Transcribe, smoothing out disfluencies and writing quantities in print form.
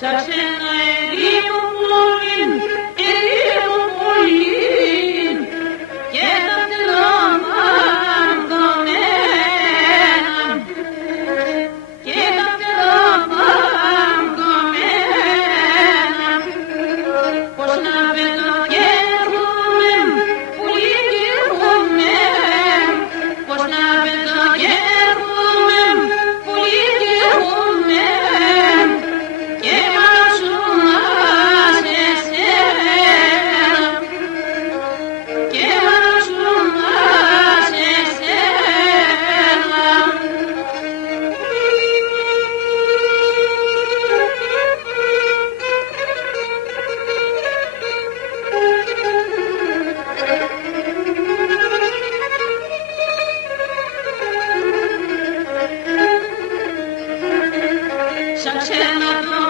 Σαξένα ερήμο πολλήν, ερήμο πολλήν, και τα τελώμα κομμένα, και τα τελώμα κομμένα, πως να πέτω και έρχομαι, πουλί και έρχομαι, πως να πέτω και έρχομαι, πουλί και έρχομαι, και μαρασούνα σε σένα, και μαρασούνα σε σένα. Σαν ξένα το